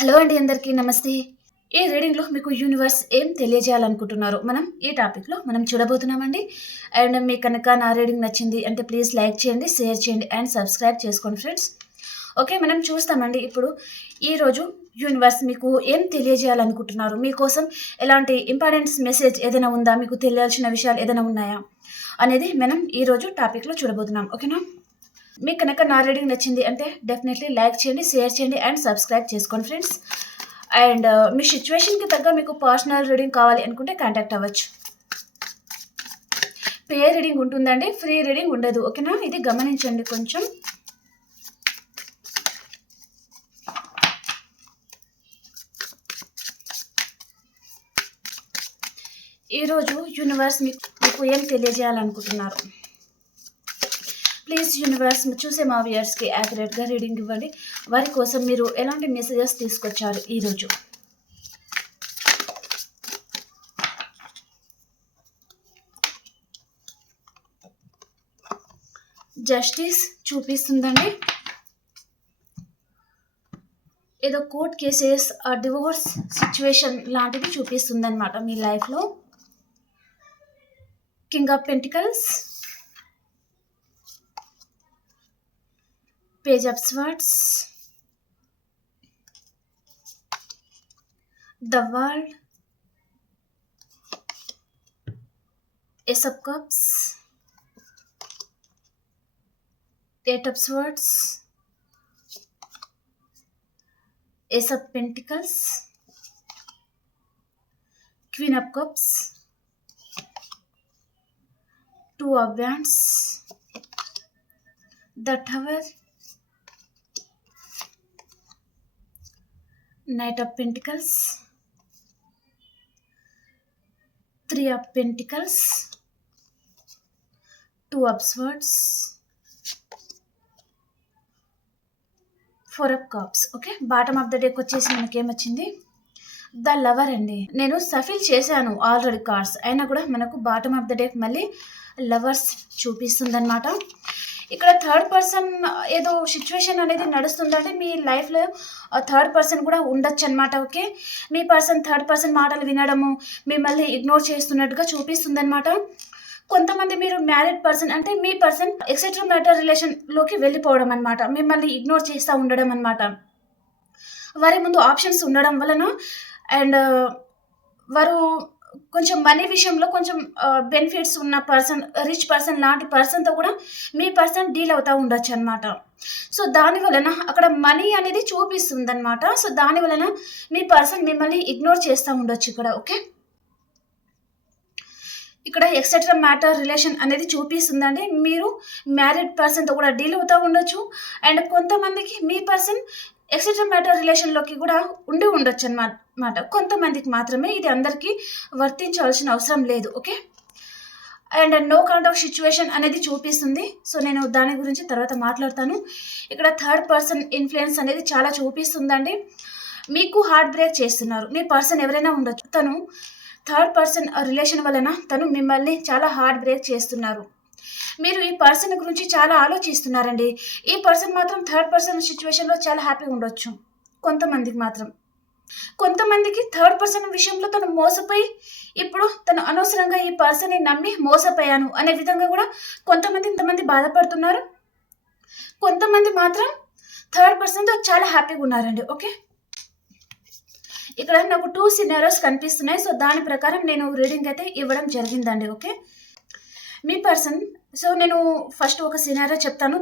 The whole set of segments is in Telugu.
హలో అండి, అందరికీ నమస్తే. ఈ రీడింగ్‌లో మీకు యూనివర్స్ ఏం తెలియజేయాలనుకుంటున్నారో ఈ టాపిక్‌లో మనం చూడబోతున్నామండి. అండ్ మీకు కనుక నా రీడింగ్ నచ్చింది అంటే ప్లీజ్ లైక్ చేయండి, షేర్ చేయండి అండ్ సబ్స్క్రైబ్ చేసుకోండి ఫ్రెండ్స్. ఓకే, మనం చూస్తామండి ఇప్పుడు. ఈరోజు యూనివర్స్ మీకు ఏం తెలియజేయాలనుకుంటున్నారు? మీకోసం ఎలాంటి ఇంపార్టెన్స్ మెసేజ్ ఏదైనా ఉందా? మీకు తెలియాల్సిన విషయాలు ఏదైనా ఉన్నాయా? అనేది మనం ఈరోజు టాపిక్‌లో చూడబోతున్నాం. ఓకేనా? మీకు కనుక నా రీడింగ్ నచ్చింది అంటే డెఫినెట్లీ లైక్ చేయండి, షేర్ చేయండి అండ్ సబ్స్క్రైబ్ చేసుకోండి ఫ్రెండ్స్. అండ్ మీ సిచ్యువేషన్కి తగ్గ మీకు పర్సనల్ రీడింగ్ కావాలి అనుకుంటే కాంటాక్ట్ అవ్వచ్చు. పే రీడింగ్ ఉంటుందండి, ఫ్రీ రీడింగ్ ఉండదు. ఓకేనా? ఇది గమనించండి కొంచెం. ఈరోజు యూనివర్స్ మీకు ఏం తెలియజేయాలనుకుంటున్నారు? ప్లీజ్ యూనివర్స్ చూసే మా వ్యూయర్స్కి యాక్యురేట్గా రీడింగ్ ఇవ్వండి. వారి కోసం మీరు ఎలాంటి మెసేజెస్ తీసుకొచ్చారు ఈరోజు? జస్టిస్ చూపిస్తుందండి. ఏదో కోర్ట్ కేసెస్, డివోర్స్ సిచ్యువేషన్ లాంటిది చూపిస్తుంది అనమాట మీ లైఫ్లో. King of pentacles, page of swords, the world, ace of cups, eight of swords, ace of pentacles, queen of cups, two of wands, the tower, Knight of Pentacles, Three of Pentacles, Two of Swords, Four of Cups. Okay, bottom of the deck వచ్చేసి మనకేమొచ్చింది? ద లవర్ అండి. నేను సఫిల్ చేశాను ఆల్రెడీ కార్డ్స్, అయినా కూడా మనకు బాటమ్ ఆఫ్ ద డేక్ మళ్ళీ లవర్స్ చూపిస్తుందన్నమాట. ఇక్కడ థర్డ్ పర్సన్ ఏదో సిచ్యువేషన్ అనేది నడుస్తుందంటే మీ లైఫ్లో థర్డ్ పర్సన్ కూడా ఉండొచ్చు అనమాట. ఓకే, మీ పర్సన్ థర్డ్ పర్సన్ మాటలు వినడము, మిమ్మల్ని ఇగ్నోర్ చేస్తున్నట్టుగా చూపిస్తుంది అనమాట. కొంతమంది మీరు మ్యారీడ్ పర్సన్ అంటే మీ పర్సన్ ఎక్సెట్రా మ్యాటర్ రిలేషన్లోకి వెళ్ళిపోవడం అనమాట, మిమ్మల్ని ఇగ్నోర్ చేస్తూ ఉండడం అనమాట. వారి ముందు ఆప్షన్స్ ఉండడం వలన అండ్ వారు కొంచెం మనీ విషయంలో కొంచెం బెనిఫిట్స్ ఉన్న పర్సన్, రిచ్ పర్సన్ లాంటి పర్సన్తో కూడా మీ పర్సన్ డీల్ అవుతూ ఉండొచ్చు అనమాట. సో దాని వలన అక్కడ మనీ అనేది చూపిస్తుంది అనమాట. సో దాని వలన మీ పర్సన్ మిమ్మల్ని ఇగ్నోర్ చేస్తూ ఉండొచ్చు ఇక్కడ. ఓకే, ఇక్కడ ఎక్సెట్రా మ్యాటర్ రిలేషన్ అనేది చూపిస్తుందండి. మీరు మ్యారీడ్ పర్సన్తో కూడా డీల్ అవుతూ ఉండొచ్చు అండ్ కొంతమందికి మీ పర్సన్ ఎక్సెట్రా మ్యాటర్ రిలేషన్లోకి కూడా ఉండొచ్చు అన్నమాట. కొంతమందికి మాత్రమే, ఇది అందరికీ వర్తించాల్సిన అవసరం లేదు. Okay, and no kind of situation అనేది చూపిస్తుంది. సో నేను దాని గురించి తర్వాత మాట్లాడతాను. ఇక్కడ థర్డ్ పర్సన్ ఇన్ఫ్లుయెన్స్ అనేది చాలా చూపిస్తుందండి. మీకు హార్ట్ బ్రేక్ చేస్తున్నారు మీ పర్సన్ ఎవరైనా ఉండొచ్చు. తను థర్డ్ పర్సన్ రిలేషన్ వలన తను మిమ్మల్ని చాలా హార్ట్ బ్రేక్ చేస్తున్నారు. మీరు ఈ పర్సన్ గురించి చాలా ఆలోచిస్తున్నారండి. ఈ పర్సన్ మాత్రం థర్డ్ పర్సన్ సిచ్యువేషన్లో చాలా హ్యాపీగా ఉండొచ్చు కొంతమందికి మాత్రం. కొంతమందికి థర్డ్ పర్సన్ విషయంలో తను మోసపోయి ఇప్పుడు తను అనవసరంగా ఈ పర్సన్ని నమ్మి మోసపోయాను అనే విధంగా కూడా కొంతమంది బాధపడుతున్నారు. కొంతమంది మాత్రం థర్డ్ పర్సన్తో చాలా హ్యాపీగా ఉన్నారండి. ఓకే, ఇక్కడ నాకు 2 సినారియోస్ కనిపిస్తున్నాయి. సో దాని ప్రకారం నేను రీడింగ్ అయితే ఇవ్వడం జరిగిందండి. ఓకే, మీ పర్సన్, సో నేను ఫస్ట్ ఒక సినారియో చెప్తాను.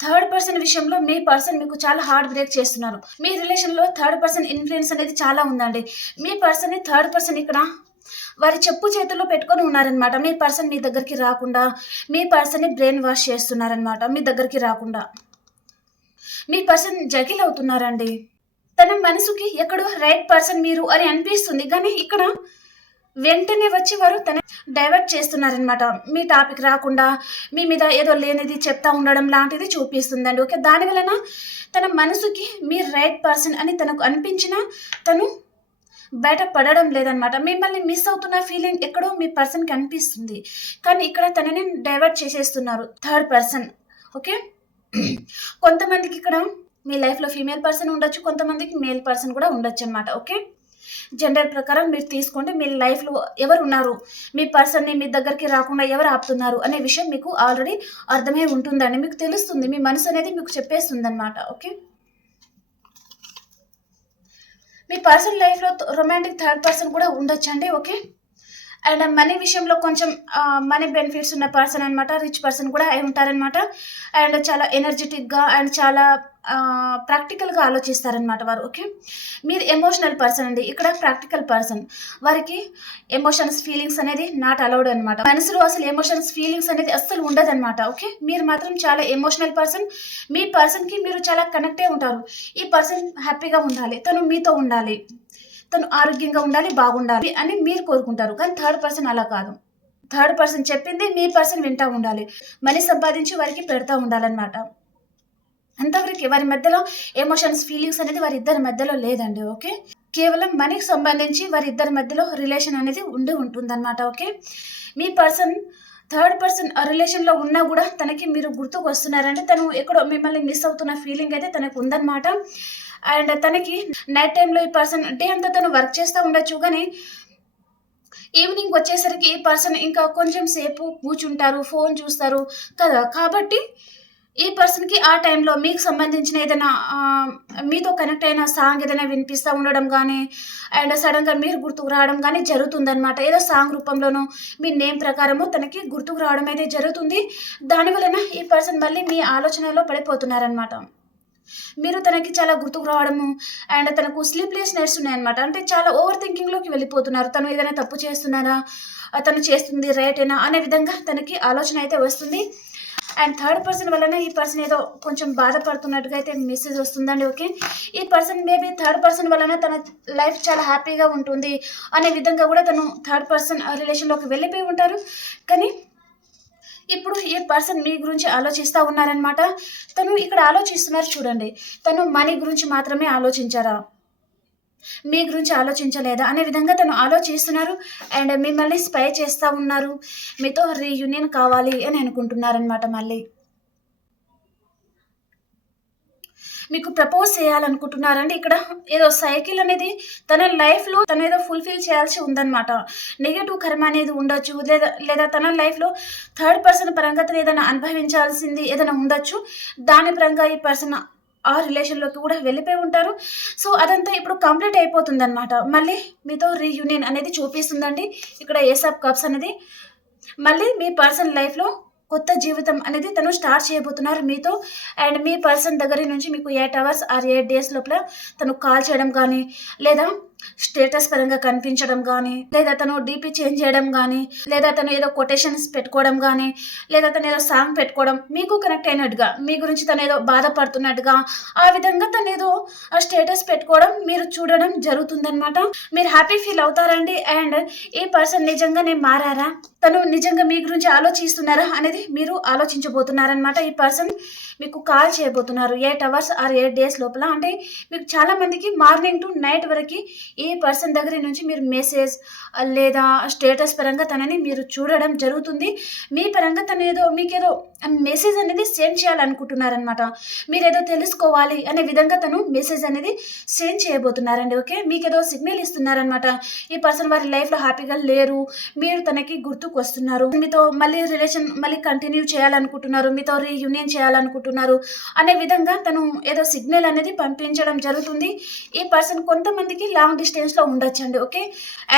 థర్డ్ పర్సన్ విషయంలో మీ పర్సన్ మీకు చాలా హార్ట్ బ్రేక్ చేస్తున్నారు. మీ రిలేషన్లో థర్డ్ పర్సన్ ఇన్ఫ్లుయెన్స్ అనేది చాలా ఉందండి. మీ పర్సన్ని థర్డ్ పర్సన్ ఇక్కడ వారి చెప్పు చేతుల్లో పెట్టుకొని ఉన్నారనమాట. మీ పర్సన్ మీ దగ్గరికి రాకుండా, మీ పర్సన్ని బ్రెయిన్ వాష్ చేస్తున్నారనమాట. మీ దగ్గరికి రాకుండా మీ పర్సన్ జగిల్ అవుతున్నారండి. తన మనసుకి ఎక్కడో రైట్ పర్సన్ మీరు అని అనిపిస్తుంది, కానీ ఇక్కడ వెంటనే వచ్చి వారు తన డైవర్ట్ చేస్తున్నారనమాట. మీ టాపిక్ రాకుండా మీ మీద ఏదో లేనిది చెప్తా ఉండడం లాంటిది చూపిస్తుందండి. ఓకే, దాని వలన తన మనసుకి మీరు రైట్ పర్సన్ అని తనకు అనిపించినా తను బయట పడడం లేదనమాట. మిమ్మల్ని మిస్ అవుతున్న ఫీలింగ్ ఎక్కడో మీ పర్సన్కి అనిపిస్తుంది, కానీ ఇక్కడ తనని డైవర్ట్ చేసేస్తున్నారు థర్డ్ పర్సన్. ఓకే, కొంతమందికి ఇక్కడ మీ లైఫ్లో ఫీమేల్ పర్సన్ ఉండొచ్చు, కొంతమందికి మేల్ పర్సన్ కూడా ఉండొచ్చు అనమాట. ఓకే, జెండర్ ప్రకారం మీరు తీసుకోండి. మీ లైఫ్లో ఎవరు ఉన్నారు, మీ పర్సన్ని మీ దగ్గరికి రాకుండా ఎవరు ఆపుతున్నారు అనే విషయం మీకు ఆల్రెడీ అర్థమై ఉంటుందండి. మీకు తెలుస్తుంది, మీ మనసు అనేది మీకు చెప్పేస్తుంది అనమాట. ఓకే, మీ పర్సన్ లైఫ్లో రొమాంటిక్ థర్డ్ పర్సన్ కూడా ఉండొచ్చండి. ఓకే, అండ్ మనీ విషయంలో కొంచెం మనీ బెనిఫిట్స్ ఉన్న పర్సన్ అనమాట, రిచ్ పర్సన్ కూడా అయి ఉంటారనమాట. అండ్ చాలా ఎనర్జెటిక్గా అండ్ చాలా ప్రాక్టికల్గా ఆలోచిస్తారనమాట వారు. ఓకే, మీరు ఎమోషనల్ పర్సన్ అండి, ఇక్కడ ప్రాక్టికల్ పర్సన్. వారికి ఎమోషన్స్ ఫీలింగ్స్ అనేది నాట్ అలౌడ్ అనమాట. మనసులో అసలు ఎమోషన్స్ ఫీలింగ్స్ అనేది అస్సలు ఉండదన్నమాట. ఓకే, మీరు మాత్రం చాలా ఎమోషనల్ పర్సన్. మీ పర్సన్కి మీరు చాలా కనెక్టే ఉంటారు. ఈ పర్సన్ హ్యాపీగా ఉండాలి, తను మీతో ఉండాలి, తను ఆరోగ్యంగా ఉండాలి, బాగుండాలి అని మీరు కోరుకుంటారు. కానీ థర్డ్ పర్సన్ అలా కాదు. థర్డ్ పర్సన్ చెప్పింది మీ పర్సన్ వింటూ ఉండాలి, మనీ సంపాదించి వారికి పెడతా ఉండాలన్నమాట. అంతవరకు వారి మధ్యలో ఎమోషన్స్ ఫీలింగ్స్ అనేది వారి ఇద్దరి మధ్యలో లేదండి. ఓకే, కేవలం మనీకి సంబంధించి వారి ఇద్దరి మధ్యలో రిలేషన్ అనేది ఉంటుందన్నమాట. ఓకే, మీ పర్సన్ థర్డ్ పర్సన్ రిలేషన్లో ఉన్నా కూడా తనకి మీరు గుర్తుకు వస్తున్నారంటే తను ఎక్కడో మిమ్మల్ని మిస్ అవుతున్న ఫీలింగ్ అయితే తనకు ఉందన్నమాట. అండ్ తనకి నైట్ టైంలో ఈ పర్సన్ డే అంతా తను వర్క్ చేస్తూ ఉండొచ్చు, కానీ ఈవినింగ్ వచ్చేసరికి ఈ పర్సన్ ఇంకా కొంచెం సేపు కూర్చుంటారు, ఫోన్ చూస్తారు కదా. కాబట్టి ఈ పర్సన్కి ఆ టైంలో మీకు సంబంధించిన ఏదైనా మీతో కనెక్ట్ అయిన సాంగ్ ఏదైనా వినిపిస్తూ ఉండడం కానీ అండ్ సడన్గా మీరు గుర్తుకు రావడం కానీ జరుగుతుందన్నమాట. ఏదో సాంగ్ రూపంలోనూ మీ నేమ్ ప్రకారము తనకి గుర్తుకు రావడం అయితే జరుగుతుంది. దానివలన ఈ పర్సన్ మళ్ళీ మీ ఆలోచనలో పడిపోతున్నారనమాట. మీరు తనకి చాలా గుర్తుకు రావడము అండ్ తనకు స్లీప్లెస్ నైట్స్ ఉన్నాయన్నమాట. అంటే చాలా ఓవర్ థింకింగ్లోకి వెళ్ళిపోతున్నారు. తను ఏదైనా తప్పు చేస్తున్నారా, తను చేస్తుంది రైటేనా అనే విధంగా తనకి ఆలోచన అయితే వస్తుంది. అండ్ థర్డ్ పర్సన్ వలన ఈ పర్సన్ ఏదో కొంచెం బాధపడుతున్నట్టుగా అయితే మెసేజ్ వస్తుందండి. ఓకే, ఈ పర్సన్ మేబీ థర్డ్ పర్సన్ వలన తన లైఫ్ చాలా హ్యాపీగా ఉంటుంది అనే విధంగా కూడా తను థర్డ్ పర్సన్ రిలేషన్లోకి వెళ్ళిపోయి ఉంటారు. కానీ ఇప్పుడు ఈ పర్సన్ మీ గురించి ఆలోచిస్తూ ఉన్నారనమాట. తను ఇక్కడ ఆలోచిస్తున్నారు చూడండి, తను మనీ గురించి మాత్రమే ఆలోచించారా, మీ గురించి ఆలోచించలేదా అనే విధంగా తను ఆలోచిస్తున్నారు. అండ్ మిమ్మల్ని స్పై చేస్తూ ఉన్నారు, మీతో రీయూనియన్ కావాలి అని అనుకుంటున్నారనమాట. మళ్ళీ మీకు ప్రపోజ్ చేయాలనుకుంటున్నారండి. ఇక్కడ ఏదో సైకిల్ అనేది తన లైఫ్లో తను ఏదో ఫుల్ఫిల్ చేయాల్సి ఉందన్నమాట. నెగటివ్ కర్మ అనేది ఉండొచ్చు, లేదా తన లైఫ్లో థర్డ్ పర్సన్ పరంగా తను ఏదైనా అనుభవించాల్సింది ఏదైనా ఉండొచ్చు. దాని పరంగా ఈ పర్సన్ ఆ రిలేషన్లోకి కూడా వెళ్ళిపోయి ఉంటారు. సో అదంతా ఇప్పుడు కంప్లీట్ అయిపోతుంది అనమాట. మళ్ళీ మీతో రీయూనియన్ అనేది చూపిస్తుందండి. ఇక్కడ ఏస్ ఆఫ్ కప్స్ అనేది మళ్ళీ మీ పర్సన్ లైఫ్లో కొత్త జీవితం అనేది తను స్టార్ట్ చేయబోతున్నారు మీతో. అండ్ మీ పర్సన్ దగ్గర నుంచి మీకు 8 hours ఆర్ 8 days లోపల తను కాల్ చేయడం కానీ, లేదా స్టేటస్ పరంగా కనిపించడం కానీ, లేదా తను డీపీ చేంజ్ చేయడం కానీ, లేదా తను ఏదో కొటేషన్స్ పెట్టుకోవడం కానీ, లేదా తను ఏదో సాంగ్ పెట్టుకోవడం, మీకు కనెక్ట్ అయినట్టుగా, మీ గురించి తను ఏదో బాధపడుతున్నట్టుగా ఆ విధంగా తను ఏదో ఆ స్టేటస్ పెట్టుకోవడం మీరు చూడడం జరుగుతుందన్నమాట. మీరు హ్యాపీ ఫీల్ అవుతారండి. అండ్ ఈ పర్సన్ నిజంగానే మారారా, తను నిజంగా మీ గురించి ఆలోచిస్తున్నారా అనేది మీరు ఆలోచించబోతున్నారనమాట. ఈ పర్సన్ మీకు కాల్ చేయబోతున్నారు 8 hours ఆర్ 8 days లోపల. అంటే మీకు చాలా మందికి మార్నింగ్ టు నైట్ వరకు ఈ పర్సన్ దగ్గర నుంచి మీరు మెసేజ్ లేదా స్టేటస్ పరంగా తనని మీరు చూడడం జరుగుతుంది. మీ పరంగా తను ఏదో మీకేదో మెసేజ్ అనేది సెండ్ చేయాలనుకుంటున్నారనమాట. మీరేదో తెలుసుకోవాలి అనే విధంగా తను మెసేజ్ అనేది సెండ్ చేయబోతున్నారండి. ఓకే, మీకేదో సిగ్నల్ ఇస్తున్నారనమాట. ఈ పర్సన్ వారి లైఫ్లో హ్యాపీగా లేరు, మీరు తనకి గుర్తుకు వస్తున్నారు, మీతో మళ్ళీ రిలేషన్ మళ్ళీ కంటిన్యూ చేయాలనుకుంటున్నారు, మీతో రీయూనియన్ చేయాలనుకుంటున్నారు అనే విధంగా తను ఏదో సిగ్నల్ అనేది పంపించడం జరుగుతుంది. ఈ పర్సన్ కొంతమందికి లాంగ్ డిస్టెన్స్లో ఉండొచ్చండి. ఓకే,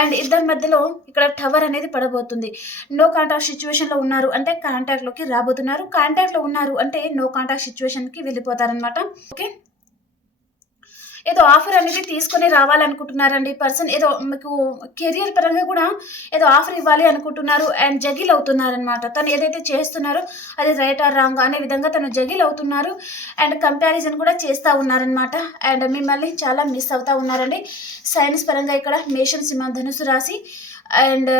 అండ్ ఇద్దరి మధ్యలో ఇక్కడ టవర్ అనేది పడబోతుంది. నో కాంటాక్ట్ సిచ్యువేషన్లో ఉన్నారు అంటే కాంటాక్ట్లోకి రాబోతున్నారు, కాంటాక్ట్లో ఉన్నారు అంటే నో కాంటాక్ట్ సిచ్యువేషన్కి వెళ్ళిపోతారనమాట. ఓకే, ఏదో ఆఫర్ అనేది తీసుకొని రావాలనుకుంటున్నారండి పర్సన్. ఏదో మీకు కెరియర్ పరంగా కూడా ఏదో ఆఫర్ ఇవ్వాలి అనుకుంటున్నారు అండ్ జగిల్ అవుతున్నారనమాట. తను ఏదైతే చేస్తున్నారో అది రైట్ ఆర్ రాంగ్ అనే విధంగా తను జగిల్ అవుతున్నారు అండ్ కంపారిజన్ కూడా చేస్తూ ఉన్నారనమాట. అండ్ మిమ్మల్ని చాలా మిస్ అవుతూ ఉన్నారండి. సైన్స్ పరంగా ఇక్కడ మేషం, సింహం, ధనుసు రాశి అండ్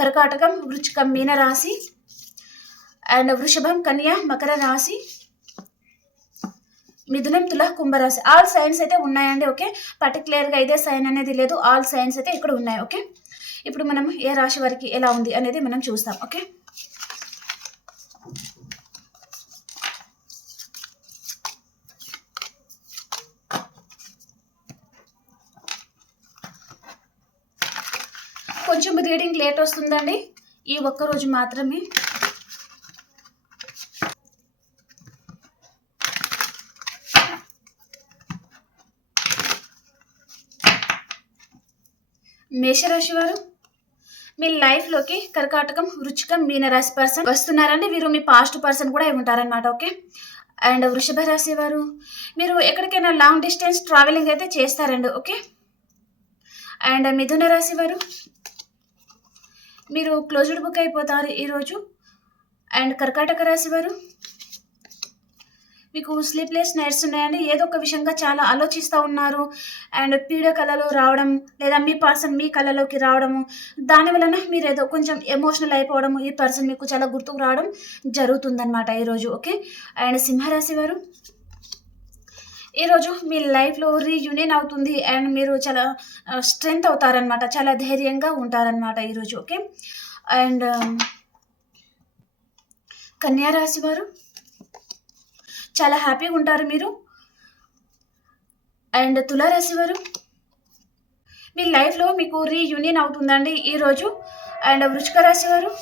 కర్కాటకం, వృచ్చికం, మీన రాశి అండ్ వృషభం, కన్య, మకర రాశి, మిథునం, తుల, కుంభరాశి ఆల్ సైన్స్ అయితే ఉన్నాయండి. ఓకే, పర్టికులర్గా ఇదే సైన్ అనేది లేదు, ఆల్ సైన్స్ అయితే ఇక్కడ ఉన్నాయి. ఓకే, ఇప్పుడు మనం ఏ రాశి వారికి ఎలా ఉంది అనేది మనం చూస్తాం. ఓకే, కొంచెం రీడింగ్ లేట్ వస్తుందండి, ఈ ఒక్కరోజు మాత్రమే. మేషరాశి వారు, మీ లైఫ్లోకి కర్కాటకం, వృచ్చికం, మీనరాశి పర్సన్ వస్తున్నారండి. వీరు మీ పాస్ట్ పర్సన్ కూడా అయి ఉంటారనమాట. ఓకే. అండ్ వృషభ రాశి వారు, మీరు ఎక్కడికైనా లాంగ్ డిస్టెన్స్ ట్రావెలింగ్ అయితే చేస్తారండి. ఓకే. అండ్ మిథున రాశి వారు, మీరు క్లోజ్డ్ బుక్ అయిపోతారు ఈరోజు. అండ్ కర్కాటక రాశి వారు, మీకు స్లీప్లెస్ నైట్స్ ఉన్నాయండి. ఏదో ఒక విషయంగా చాలా ఆలోచిస్తూ ఉన్నారు. అండ్ పీడ కళలు రావడం, లేదా మీ పర్సన్ మీ కళలోకి రావడము, దాని వలన మీరు ఏదో కొంచెం ఎమోషనల్ అయిపోవడము, ఈ పర్సన్ మీకు చాలా గుర్తుకు రావడం జరుగుతుందన్నమాట ఈరోజు. ఓకే. అండ్ సింహరాశి వారు, ఈరోజు మీ లైఫ్లో రీయూనియన్ అవుతుంది. అండ్ మీరు చాలా స్ట్రెంగ్త్ అవుతారనమాట, చాలా ధైర్యంగా ఉంటారనమాట ఈరోజు. ఓకే. అండ్ కన్యా రాశి వారు, చాలా హ్యాపీగా ఉంటారు మీరు. అండ్ తులారాశి వారు, మీ లైఫ్లో మీకు రీయూనియన్ అవుతుందండి ఈరోజు. అండ్ వృశ్చిక రాశి వారు,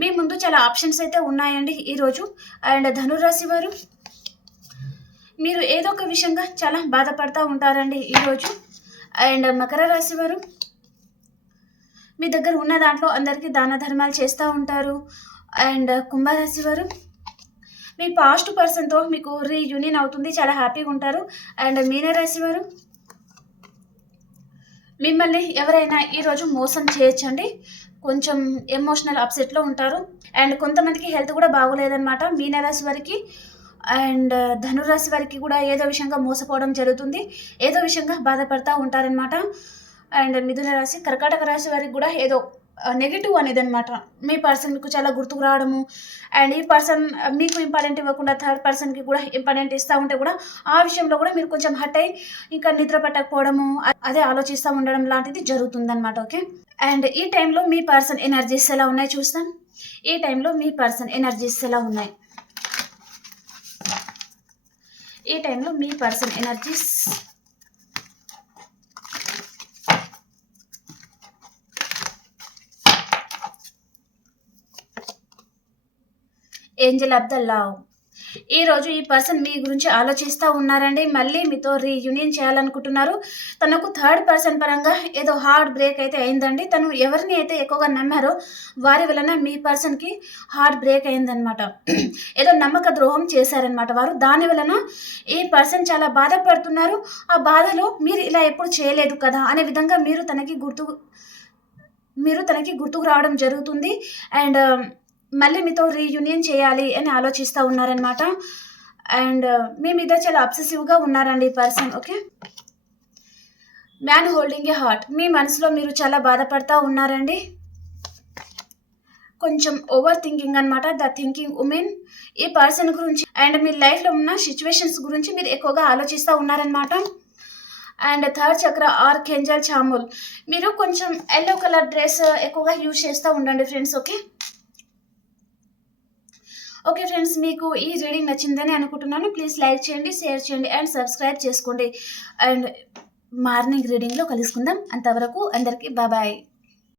మీ ముందు చాలా ఆప్షన్స్ అయితే ఉన్నాయండి ఈరోజు. అండ్ ధనురాశి వారు, మీరు ఏదో ఒక విషయంగా చాలా బాధపడుతూ ఉంటారండి ఈరోజు. అండ్ మకర రాశి వారు, మీ దగ్గర ఉన్న దాంట్లో అందరికీ దాన ధర్మాలు చేస్తూ ఉంటారు. అండ్ కుంభరాశి వారు, మీ పాస్ట్ పర్సన్తో మీకు రీయూనియన్ అవుతుంది, చాలా హ్యాపీగా ఉంటారు. అండ్ మీనరాశి వారు, మిమ్మల్ని ఎవరైనా ఈరోజు మోసం చేయొచ్చండి, కొంచెం ఎమోషనల్ అప్సెట్లో ఉంటారు. అండ్ కొంతమందికి హెల్త్ కూడా బాగోలేదన్నమాట మీనరాశి వారికి. అండ్ ధనురాశి వారికి కూడా ఏదో విషయంగా మోసపోవడం జరుగుతుంది, ఏదో విషయంగా బాధపడుతూ ఉంటారనమాట. అండ్ మిథున రాశి, కర్కాటక రాశి వారికి కూడా ఏదో నెగిటివ్ అనేది అనమాట. మీ పర్సన్ మీకు చాలా గుర్తుకు రావడము, అండ్ ఈ పర్సన్ మీకు ఇంపార్టెంట్ ఇవ్వకుండా థర్డ్ పర్సన్కి కూడా ఇంపార్టెంట్ ఇస్తూ ఉంటే కూడా ఆ విషయంలో కూడా మీరు కొంచెం హర్ట్ అయ్యి ఇంకా నిద్ర పట్టకపోవడము, అదే ఆలోచిస్తూ ఉండడం లాంటిది జరుగుతుందన్నమాట. ఓకే. అండ్ ఈ టైంలో మీ పర్సన్ ఎనర్జీస్ ఎలా ఉన్నాయి చూస్తాం. ఈ టైంలో మీ పర్సన్ ఎనర్జీస్ ఎలా ఉన్నాయి, ఈ టైంలో మీ person energies. Angel of the love, ఈరోజు ఈ పర్సన్ మీ గురించి ఆలోచిస్తూ ఉన్నారండి. మళ్ళీ మీతో రీయూనియన్ చేయాలనుకుంటున్నారు. తనకు థర్డ్ పర్సన్ పరంగా ఏదో హార్ట్ బ్రేక్ అయితే అయిందండి. తను ఎవరిని అయితే ఎక్కువగా నమ్మారో వారి వలన మీ పర్సన్కి హార్ట్ బ్రేక్ అయిందనమాట. ఏదో నమ్మక ద్రోహం చేశారనమాట వారు. దాని వలన ఈ పర్సన్ చాలా బాధపడుతున్నారు. ఆ బాధలో మీరు ఇలా ఎప్పుడు చేయలేదు కదా అనే విధంగా మీరు తనకి గుర్తుకు రావడం జరుగుతుంది. అండ్ మళ్ళీ మీతో రీయూనియన్ చేయాలి అని ఆలోచిస్తూ ఉన్నారనమాట. అండ్ మీ మీద చాలా అబ్సెసివ్గా ఉన్నారండి ఈ person. Okay. Man holding a heart, మీ మనసులో మీరు చాలా బాధపడతా ఉన్నారండి. కొంచెం ఓవర్ థింకింగ్ అనమాట, ద థింకింగ్ ఉమెన్ ఈ పర్సన్ గురించి. అండ్ మీ లైఫ్లో ఉన్న సిచ్యువేషన్స్ గురించి మీరు ఎక్కువగా ఆలోచిస్తూ ఉన్నారనమాట. And third chakra archangel Chamuel, మీరు కొంచెం ఎల్లో కలర్ డ్రెస్ ఎక్కువగా యూజ్ చేస్తూ ఉండండి ఫ్రెండ్స్. ఓకే. ఓకే ఫ్రెండ్స్, మీకు ఈ రీడింగ్ నచ్చిందని అనుకుంటున్నాను. ప్లీజ్ లైక్ చేయండి, షేర్ చేయండి అండ్ సబ్స్క్రైబ్ చేసుకోండి. అండ్ మార్నింగ్ రీడింగ్లో కలుసుకుందాం. అంతవరకు అందరికీ బాయ్.